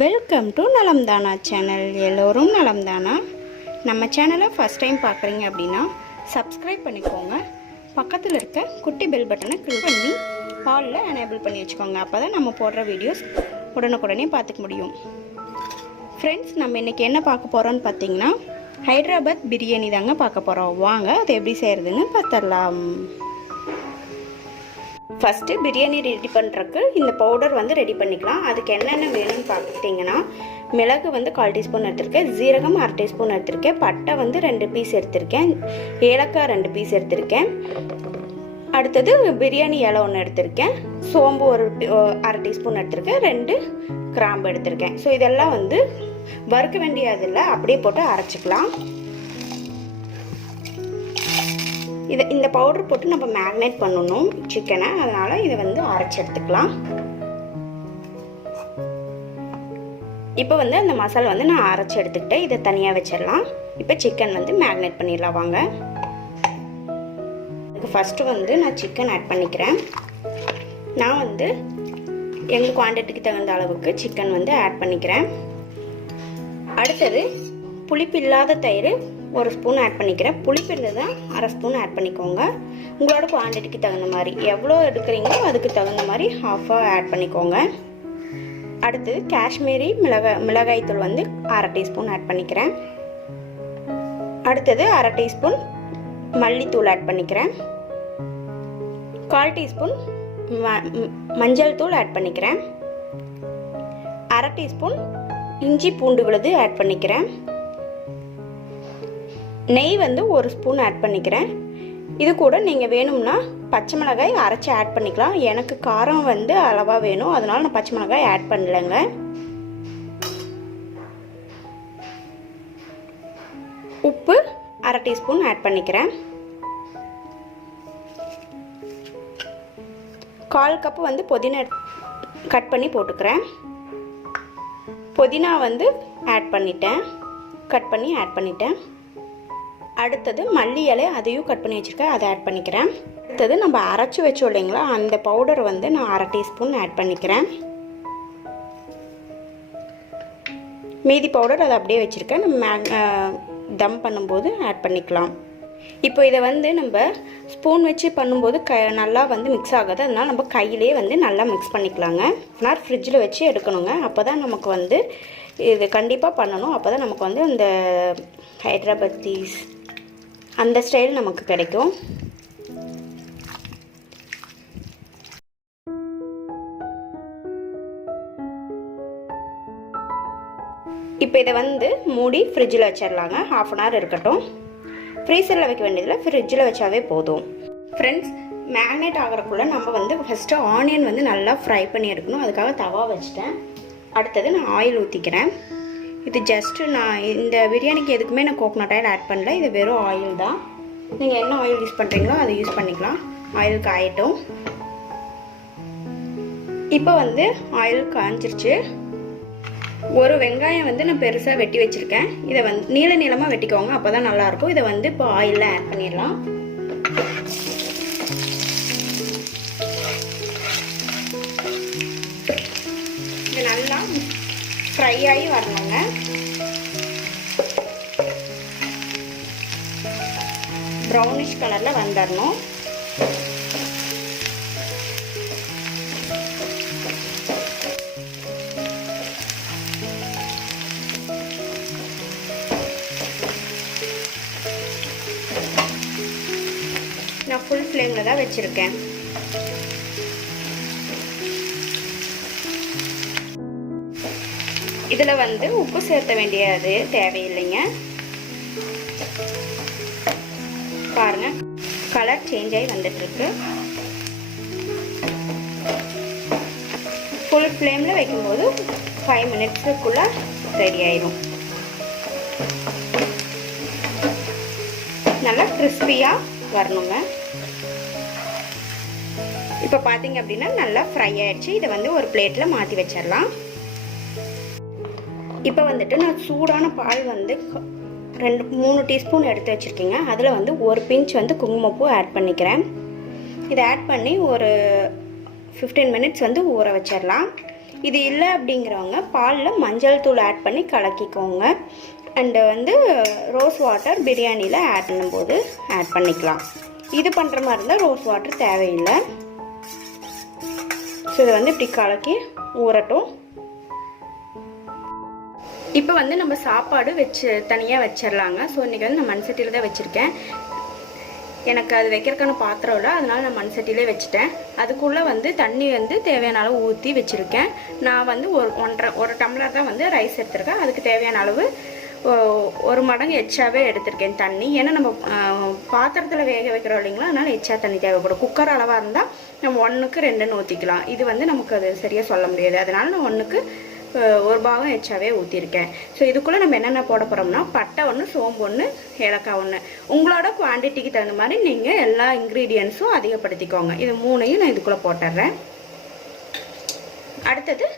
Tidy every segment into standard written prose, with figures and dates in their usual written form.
Welcome to நலம்தானா channel. எல்லோரும் நலம்தானா. நம்ம சேனலை ஃபஸ்ட் டைம் பார்க்குறீங்க அப்படின்னா சப்ஸ்கிரைப் பண்ணிக்கோங்க. பக்கத்தில் இருக்க குட்டி பெல் பட்டனை கிளிக் பண்ணி ஆலில் எனேபிள் பண்ணி வச்சுக்கோங்க. அப்போ தான் நம்ம போடுற வீடியோஸ் உடனுக்குடனே பார்த்துக்க முடியும். ஃப்ரெண்ட்ஸ், நம்ம இன்றைக்கி என்ன பார்க்க போகிறோன்னு பார்த்தீங்கன்னா ஹைதராபாத் பிரியாணி தாங்க பார்க்க போகிறோம். வாங்க அது எப்படி செய்கிறதுன்னு பார்த்துடலாம். ஃபஸ்ட்டு பிரியாணி ரெடி பண்ணுறதுக்கு இந்த பவுடர் ரெடி பண்ணிக்கலாம். அதுக்கு என்னென்ன வேணும்னு பார்த்துட்டிங்கன்னா மிளகு 1/4 டீஸ்பூன் எடுத்திருக்கேன், ஜீரகம் 1/2 டீஸ்பூன் எடுத்திருக்கேன், பட்டை 2 பீஸ் எடுத்திருக்கேன், ஏலக்காய் 2 பீஸ் எடுத்திருக்கேன், அடுத்தது பிரியாணி இலை 1 எடுத்திருக்கேன், சோம்பு 1/2 டீஸ்பூன் எடுத்திருக்கேன், 2 கிராம்பு எடுத்திருக்கேன். ஸோ இதெல்லாம் வறுக்க வேண்டியதில்லை, அப்படியே போட்டு அரைச்சிக்கலாம். இந்த பவுடர் போட்டு நம்ம மேக்னேட் பண்ணணும் சிக்கனை, அதனால் இதை அரைச்சி எடுத்துக்கலாம். இப்போ அந்த மசாலா நான் அரைச்சி எடுத்துக்கிட்டேன். இதை தனியாக வச்சிடலாம். இப்போ சிக்கன் மேக்னேட் பண்ணிடலாம் வாங்க. இதுக்கு ஃபஸ்ட்டு நான் சிக்கன் ஆட் பண்ணிக்கிறேன். நான் எங்கள் குவான்டிட்டிக்கு தகுந்த அளவுக்கு சிக்கன் ஆட் பண்ணிக்கிறேன். அடுத்தது புளிப்பு இல்லாத தயிர் 1 ஸ்பூன் ஆட் பண்ணிக்கிறேன். புளிப்பு இருந்ததுன்னா 1/2 ஸ்பூன் ஆட் பண்ணிக்கோங்க. உங்களோட குவான்டிட்டிக்கு தகுந்த மாதிரி எவ்வளோ எடுக்கிறீங்களோ அதுக்கு தகுந்த மாதிரி ஹாஃபாக ஆட் பண்ணிக்கோங்க. அடுத்து காஷ்மீரி மிளகாய் தூள் 1/2 டீஸ்பூன் ஆட் பண்ணிக்கிறேன். அடுத்தது 1/2 டீஸ்பூன் மல்லித்தூள் ஆட் பண்ணிக்கிறேன். 1/4 டீஸ்பூன் மஞ்சள் தூள் ஆட் பண்ணிக்கிறேன். 1/2 டீஸ்பூன் இஞ்சி பூண்டு விழுது ஆட் பண்ணிக்கிறேன். நெய் 1 ஸ்பூன் ஆட் பண்ணிக்கிறேன். இது கூட நீங்கள் வேணும்னா பச்சை மிளகாய் அரைச்சி ஆட் பண்ணிக்கலாம். எனக்கு காரம் அளவாக வேணும், அதனால நான் பச்சை மிளகாய் ஆட் பண்ணலைங்க. உப்பு 1/2 டீஸ்பூன் ஆட் பண்ணிக்கிறேன். 1/4 கப்பு புதினா கட் பண்ணி போட்டுக்கிறேன். புதினா ஆட் பண்ணிட்டேன், கட் பண்ணி ஆட் பண்ணிட்டேன். அடுத்தது மல்லி இலை, அதையும் கட் பண்ணி வச்சுருக்கேன், அதை ஆட் பண்ணிக்கிறேன். அடுத்தது நம்ம அரைச்சி வச்சோம் இல்லைங்களா, அந்த பவுடர் நான் 1/2 டீஸ்பூன் ஆட் பண்ணிக்கிறேன். மீதி பவுடர் அதை அப்படியே வச்சுருக்கேன், நம்ம தம் பண்ணும்போது ஆட் பண்ணிக்கலாம். இப்போ இதை நம்ம ஸ்பூன் வச்சு பண்ணும்போது நல்லா மிக்ஸ் ஆகாது, அதனால் நம்ம கையிலே நல்லா மிக்ஸ் பண்ணிக்கலாங்க. நான் ஃப்ரிட்ஜில் வச்சு எடுக்கணுங்க. அப்போ தான் நமக்கு இது கண்டிப்பாக பண்ணணும். அப்போ தான் நமக்கு இந்த ஹைதராபாத்தீஸ் அந்த ஸ்டைல் நமக்கு கிடைக்கும். இப்போ இதை மூடி ஃப்ரிட்ஜில் வச்சிடலாங்க. 1/2 hour இருக்கட்டும். ஃப்ரீசரில் வைக்க வேண்டியதில் ஃப்ரிட்ஜில் வச்சாவே போதும். ஃப்ரெண்ட்ஸ், மேக்னேட் ஆகிறக்குள்ளே நம்ம ஃபஸ்ட்டு ஆனியன் நல்லா ஃப்ரை பண்ணி எடுக்கணும். அதுக்காக தவா வச்சுட்டேன். அடுத்தது நான் ஆயில் ஊற்றிக்கிறேன். இது ஜஸ்ட்டு நான் இந்த பிரியாணிக்கு எதுக்குமே நான் கோகோனட் ஆயில் ஆட் பண்ணல, இது வெறும் ஆயில் தான். நீங்கள் என்ன ஆயில் யூஸ் பண்ணுறீங்களோ அதை யூஸ் பண்ணிக்கலாம். ஆயில் காயட்டும். இப்போ ஆயில் காஞ்சிருச்சு. ஒரு வெங்காயம் நான் பெருசாக வெட்டி வச்சுருக்கேன். இதை நீள நீளமாக வெட்டிக்கோங்க, அப்போ தான் நல்லாயிருக்கும். இதை இப்போ ஆயிலில் ஆட் பண்ணிடலாம். இது நல்லா ஃப்ரை ஆகி வரணுங்க. ப்ரௌனிஷ் கலரில் வந்துடணும். நான் ஃபுல் ஃப்ளேமில் தான் வச்சுருக்கேன். இதில் உப்பு சேர்த்த வேண்டியது தேவையில்லைங்க. பாருங்க, கலர் சேஞ்ச் ஆகி வந்துட்டுருக்கு. ஃபுல் ஃப்ளேமில் வைக்கும்போது 5 மினிட்ஸுக்குள்ளே ரெடி ஆயிடும். நல்லா கிறிஸ்பியாக வரணுங்க. இப்போ பார்த்தீங்க அப்படின்னா நல்லா ஃப்ரை ஆயிடுச்சு. இதை ஒரு பிளேட்டில் மாற்றி வச்சிடலாம். இப்போ நான் சூடான பால் 2-3 டீஸ்பூன் எடுத்து வச்சுருக்கீங்க. அதில் 1 பிஞ்ச் குங்குமப்பூ ஆட் பண்ணிக்கிறேன். இதை ஆட் பண்ணி ஒரு 15 மினிட்ஸ் ஊற வச்சிடலாம். இது இல்லை அப்படிங்கிறவங்க பாலில் மஞ்சள் தூள் ஆட் பண்ணி கலக்கிக்கோங்க. அண்டு வந்து ரோஸ் வாட்டர் பிரியாணியில் ஆட் பண்ணும்போது ஆட் பண்ணிக்கலாம். இது பண்ணுற மாதிரி இருந்தால் ரோஸ் வாட்டர் தேவையில்லை. ஸோ இதை வந்து இப்படி கலக்கி ஊறட்டும். இப்போ வந்து நம்ம சாப்பாடு தனியாக வச்சிடலாங்க. ஸோ இன்றைக்கி வந்து நான் மண் சட்டியில் தான் வச்சுருக்கேன். எனக்கு அது வைக்கிறதுக்கான பாத்திரம் இல்லை, அதனால் நான் மண் சட்டியிலே வச்சுட்டேன். அதுக்குள்ளே வந்து தண்ணி வந்து தேவையான அளவு ஊற்றி வச்சுருக்கேன். நான் வந்து ஒரு டம்ளர் தான் வந்து ரைஸ் எடுத்திருக்கேன். அதுக்கு தேவையான அளவு ஒரு மடங்கு எச்சாவே எடுத்திருக்கேன் தண்ணி. ஏன்னா நம்ம பாத்திரத்தில் வேக வைக்கிறோம் இல்லைங்களா, அதனால் எச்சா தண்ணி தேவைப்படும். குக்கர் அளவாக இருந்தால் நம்ம 1க்கு 2ன்னு ஊற்றிக்கலாம். இது வந்து நமக்கு அது சரியாக சொல்ல முடியாது, அதனால் நான் 1க்கு 1 பாகம் எச்சாவே ஊற்றிருக்கேன். ஸோ இதுக்குள்ளே நம்ம என்னென்ன போட போகிறோம்னா பட்டை 1, சோம்பு 1, ஏலக்காய் 1. உங்களோட குவான்டிட்டிக்கு தகுந்த மாதிரி நீங்கள் எல்லா இன்க்ரீடியன்ஸும் அதிகப்படுத்திக்கோங்க. இது 3ஐயும் நான் இதுக்குள்ளே போட்டுடுறேன். அடுத்தது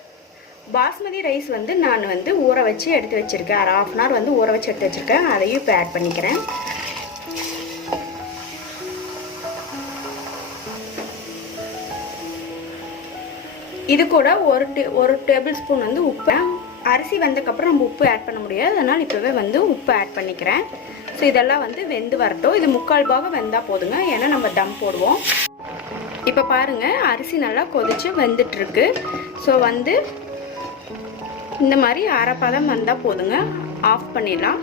பாஸ்மதி ரைஸ் வந்து நான் வந்து ஊற வச்சு எடுத்து வச்சுருக்கேன். ஒரு 1/2 hour வந்து ஊற வச்சு எடுத்து வச்சுருக்கேன். அதையும் இப்போ ஆட் பண்ணிக்கிறேன். இது கூட ஒரு டேபிள் ஸ்பூன் வந்து உப்பு. அரிசி வந்ததுக்கப்புறம் நம்ம உப்பு ஆட் பண்ண முடியாது, அதனால் இப்போவே வந்து உப்பு ஆட் பண்ணிக்கிறேன். ஸோ இதெல்லாம் வந்து வெந்து வரட்டும். இது 3/4 பாகம் வெந்தால் போதுங்க, ஏன்னா நம்ம தம் போடுவோம். இப்போ பாருங்கள், அரிசி நல்லா கொதிச்சு வெந்துட்டுருக்கு. ஸோ வந்து இந்த மாதிரி அரைப்பதம் வந்தால் போதுங்க, ஆஃப் பண்ணிடலாம்.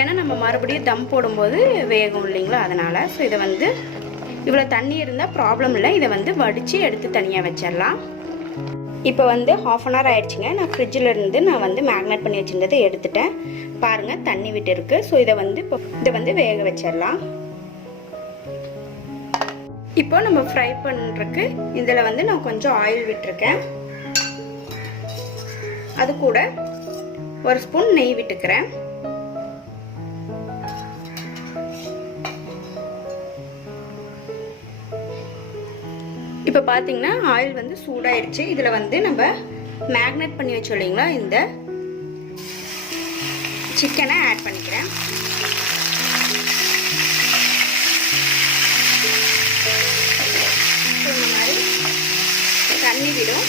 ஏன்னா நம்ம மறுபடியும் தம் போடும்போது வேகும் இல்லைங்களா, அதனால். ஸோ இதை வந்து இவ்வளோ தண்ணி இருந்தால் ப்ராப்ளம் இல்லை, இதை வந்து வடித்து எடுத்து தனியாக வச்சிடலாம். இப்போ வந்து 1/2 hour ஆயிடுச்சுங்க. நான் ஃப்ரிட்ஜில் இருந்து நான் வந்து மேக்னேட் பண்ணி வச்சுருந்ததை எடுத்துட்டேன். பாருங்கள், தண்ணி விட்டு இருக்கு. ஸோ இதை வந்து வேக வச்சிடலாம். இப்போ நம்ம ஃப்ரை பண்ணுறதுக்கு இதில் வந்து நான் கொஞ்சம் ஆயில் விட்டுருக்கேன். அது கூட 1 ஸ்பூன் நெய் விட்டுக்கிறேன். இப்போ பார்த்தீங்கன்னா ஆயில் வந்து சூடாயிடுச்சு. இதில் வந்து நம்ம மேக்னேட் பண்ணி வச்சோம் இல்லைங்களா, இந்த சிக்கனை ஆட் பண்ணிக்கிறேன். இந்த மாதிரி தண்ணி விடும்.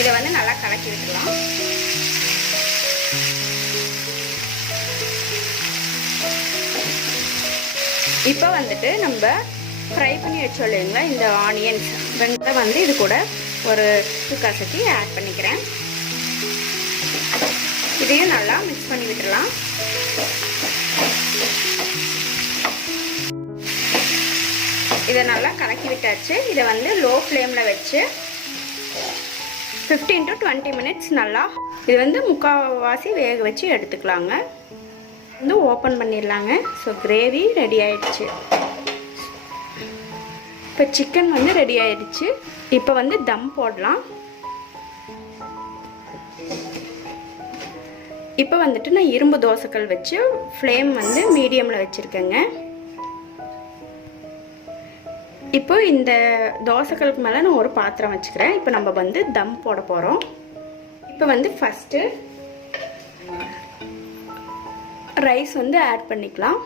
இதை வந்து நல்லா கலக்கி விட்டுலாம். இப்போ வந்துட்டு நம்ம ஃப்ரை பண்ணி வச்சோம் இல்லைங்களா இந்த ஆனியன்ஸ், வெங்காயம் வந்து இது கூட ஒரு கசக்கி ஆட் பண்ணிக்கிறேன். இதையும் நல்லா மிக்ஸ் பண்ணி விட்டுடலாம். இதை நல்லா கலக்கி விட்டாச்சு. இதை வந்து லோ ஃப்ளேமில் வச்சு 15 to 20 minutes நல்லா இது வந்து முக்கால்வாசி வேக வச்சு எடுத்துக்கலாங்க. வந்து ஓப்பன் பண்ணிடலாங்க. ஸோ கிரேவி ரெடி ஆயிடுச்சு. இப்போ சிக்கன் வந்து ரெடி ஆயிடுச்சு. இப்போ வந்து தம் போடலாம். இப்போ வந்துட்டு நான் இரும்பு தோசைக்கல் வச்சு ஃப்ளேம் வந்து மீடியமில் வச்சுருக்கேங்க. இப்போ இந்த தோசைக்கலுக்கு மேலே நான் ஒரு பாத்திரம் வச்சுக்கிறேன். இப்போ நம்ம வந்து தம் போட போகிறோம். இப்போ வந்து ஃபஸ்ட்டு ரைஸ் வந்து ஆட் பண்ணிக்கலாம்.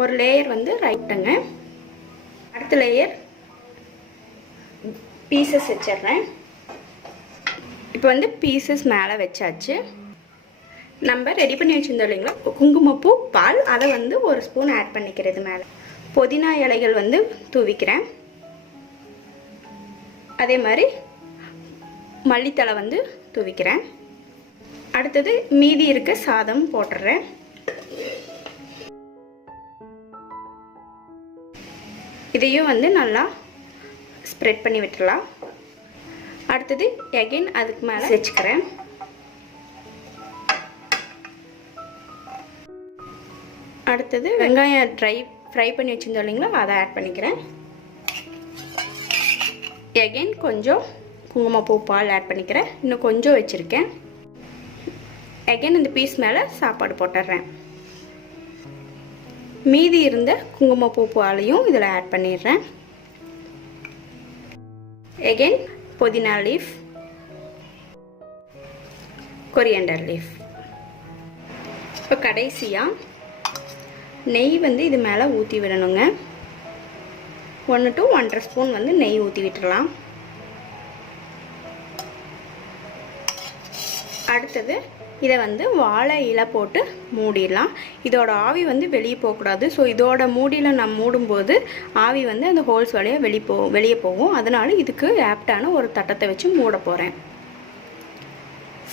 ஒரு லேயர் வந்து ரைட்டுங்க. அடுத்த லேயர் பீசஸ் வச்சிடுறேன். இப்போ வந்து பீசஸ் மேலே வச்சாச்சு. நம்ம ரெடி பண்ணி வச்சுருந்தோம் இல்லைங்களா குங்குமப்பூ பால், அதை வந்து 1 ஸ்பூன் ஆட் பண்ணிக்கிறது. மேலே புதினா இலைகள் வந்து தூவிக்கிறேன். அதே மாதிரி மல்லித்தலை வந்து தூவிக்கிறேன். அடுத்தது மீதி இருக்க சாதம் போட்டுறேன். இதையும் வந்து நல்லா ஸ்ப்ரெட் பண்ணி விட்டுடலாம். அடுத்தது எகைன் அதுக்கு மேலே வச்சுக்கிறேன். அடுத்தது வெங்காயம் ஃப்ரை பண்ணி வச்சுருந்தோம் இல்லைங்களா, அதை ஆட் பண்ணிக்கிறேன். எகைன் கொஞ்சம் குங்குமப்பூ பால் ஆட் பண்ணிக்கிறேன். இன்னும் கொஞ்சம் வச்சுருக்கேன். எகைன் இந்த பீஸ் மேலே சாப்பாடு போட்டுடுறேன். மீதி இருந்த குங்குமப்பூ பாலையும் இதில் ஆட் பண்ணிடுறேன். எகைன் புதினா லீஃப், கொரியாண்டர் லீஃப். இப்போ கடைசியாக நெய் வந்து இது மேலே ஊற்றி விடணுங்க. 1 to 1.5 ஸ்பூன் வந்து நெய் ஊற்றி விட்டுடலாம். அடுத்தது இதை வந்து வாழை இலை போட்டு மூடிடலாம். இதோட ஆவி வந்து வெளியே போகக்கூடாது. ஸோ இதோட மூடியில் நம்ம மூடும்போது ஆவி வந்து அந்த ஹோல்ஸ் வழியாக வெளியே போகும். அதனால இதுக்கு ஆப்டான ஒரு தட்டத்தை வச்சு மூட போகிறேன்.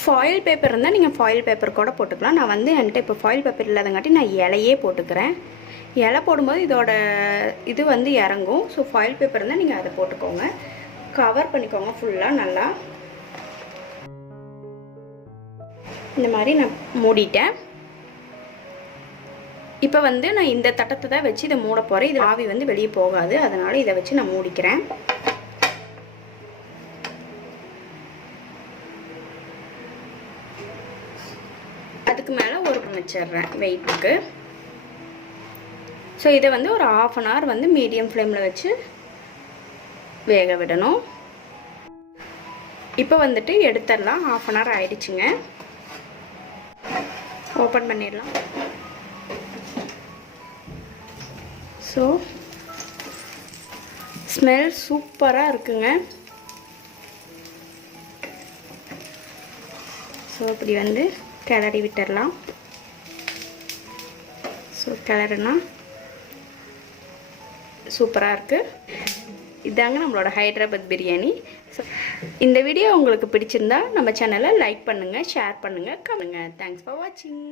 ஃபாயில் பேப்பர் இருந்தால் நீங்கள் ஃபாயில் பேப்பர் கூட போட்டுக்கலாம். நான் வந்து என்கிட்ட இப்போ ஃபாயில் பேப்பர் இல்லாதங்காட்டி நான் இலையே போட்டுக்கிறேன். இலை போடும்போது இதோட இது வந்து இறங்கும். ஸோ ஃபாயில் பேப்பர் இருந்தால் நீங்கள் அதை போட்டுக்கோங்க. கவர் பண்ணிக்கோங்க ஃபுல்லாக நல்லா. இந்த மாதிரி நான் மூடிட்டேன். இப்போ வந்து நான் இந்த தட்டத்தை தான் வச்சு இதை மூட போகிறேன். இது ஆவி வந்து வெளியே போகாது. அதனால் இதை வச்சு நான் மூடிக்கிறேன். அதுக்கு மேலே ஒரு வச்சிடுறேன் வெயிட்டுக்கு. ஸோ இதை வந்து ஒரு 1/2 hour வந்து மீடியம் ஃப்ளேமில் வச்சு வேக விடணும். இப்போ வந்துட்டு எடுத்துடலாம். 1/2 hour ஆயிடுச்சுங்க. ஓப்பன் பண்ணிடலாம். ஸோ ஸ்மெல் சூப்பராக இருக்குங்க. ஸோ இப்படி வந்து கிளறி விட்டுடலாம். ஸோ கிளறுனா சூப்பராக இருக்குது. இதாங்க நம்மளோட ஹைதராபாத் பிரியாணி. ஸோ இந்த வீடியோ உங்களுக்கு பிடிச்சிருந்தா நம்ம சேனலை லைக் பண்ணுங்கள், ஷேர் பண்ணுங்கள், கமெண்ட்டுங்க. தேங்க்ஸ் ஃபார் வாட்சிங்.